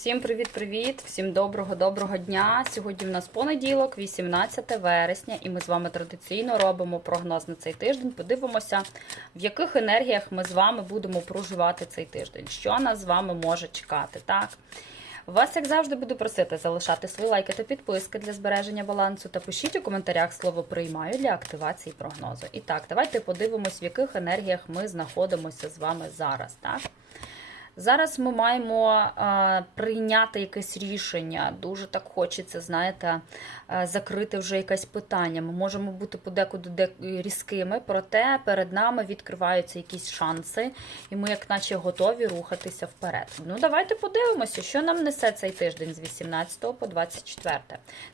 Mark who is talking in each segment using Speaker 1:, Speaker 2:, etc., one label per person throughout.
Speaker 1: Всім привіт-привіт! Всім доброго-доброго дня! Сьогодні в нас понеділок, 18 вересня, і ми з вами традиційно робимо прогноз на цей тиждень. Подивимося, в яких енергіях ми з вами будемо проживати цей тиждень, що нас з вами може чекати. так? Вас, як завжди, буду просити залишати свої лайки та підписки для збереження балансу та пишіть у коментарях слово приймаю для активації прогнозу. І так, давайте подивимось, в яких енергіях ми знаходимося з вами зараз. так? Зараз ми маємо прийняти якесь рішення. Дуже так хочеться, знаєте, закрити вже якесь питання. Ми можемо бути подекуди де- різкими, проте перед нами відкриваються якісь шанси, і ми, як наче, готові рухатися вперед. Ну, давайте подивимося, що нам несе цей тиждень з 18 по 24.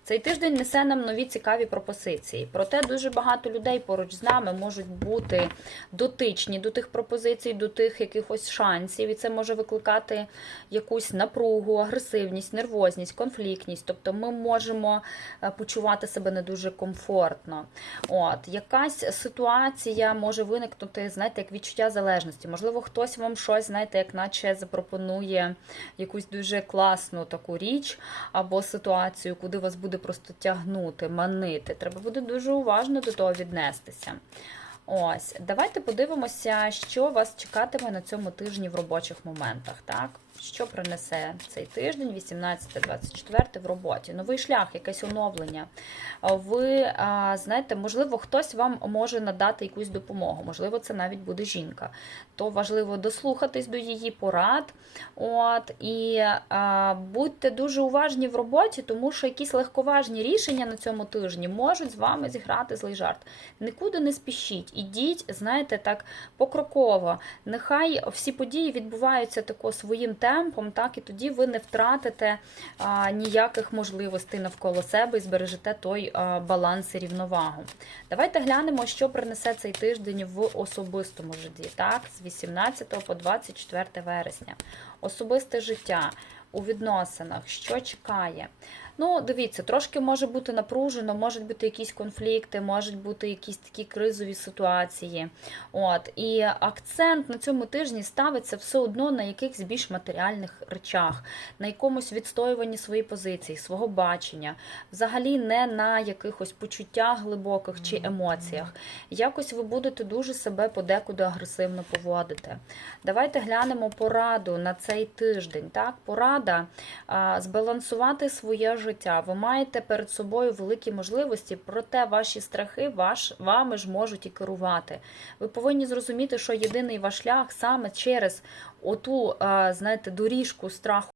Speaker 1: Цей тиждень несе нам нові цікаві пропозиції. Проте дуже багато людей поруч з нами можуть бути дотичні до тих пропозицій, до тих якихось шансів, і це може викликати якусь напругу, агресивність, нервозність, конфліктність. Тобто ми можемо е, почувати себе не дуже комфортно. От якась ситуація може виникнути, знаєте, як відчуття залежності. Можливо, хтось вам щось, знаєте, як наче запропонує якусь дуже класну таку річ або ситуацію, куди вас буде просто тягнути, манити. Треба буде дуже уважно до того віднестися. Ось, давайте подивимося, що вас чекатиме на цьому тижні в робочих моментах. Так, що принесе цей тиждень, 18-24 в роботі? Новий шлях, якесь оновлення. Ви знаєте, можливо, хтось вам може надати якусь допомогу, можливо, це навіть буде жінка. То важливо дослухатись до її порад. От і а, будьте дуже уважні в роботі, тому що якісь легковажні рішення на цьому тижні можуть з вами зіграти злий жарт. Нікуди не спішіть, ідіть, знаєте, так покроково. Нехай всі події відбуваються тако своїм темпом, так і тоді ви не втратите а, ніяких можливостей навколо себе і збережете той а, баланс і рівновагу. Давайте глянемо, що принесе цей тиждень в особистому житті, так, з 18 по 24 вересня. Особисте життя у відносинах, що чекає. Ну, дивіться, трошки може бути напружено, можуть бути якісь конфлікти, можуть бути якісь такі кризові ситуації. От і акцент на цьому тижні ставиться все одно на якихось більш матеріальних речах, на якомусь відстоюванні своєї позиції, свого бачення, взагалі не на якихось почуттях глибоких чи емоціях. Якось ви будете дуже себе подекуди агресивно поводити. Давайте глянемо пораду на цей тиждень. Так, порада а, збалансувати своє життя. Ви маєте перед собою великі можливості, проте ваші страхи ваш, вами ж можуть і керувати. Ви повинні зрозуміти, що єдиний ваш шлях саме через оту, знаєте, доріжку страху.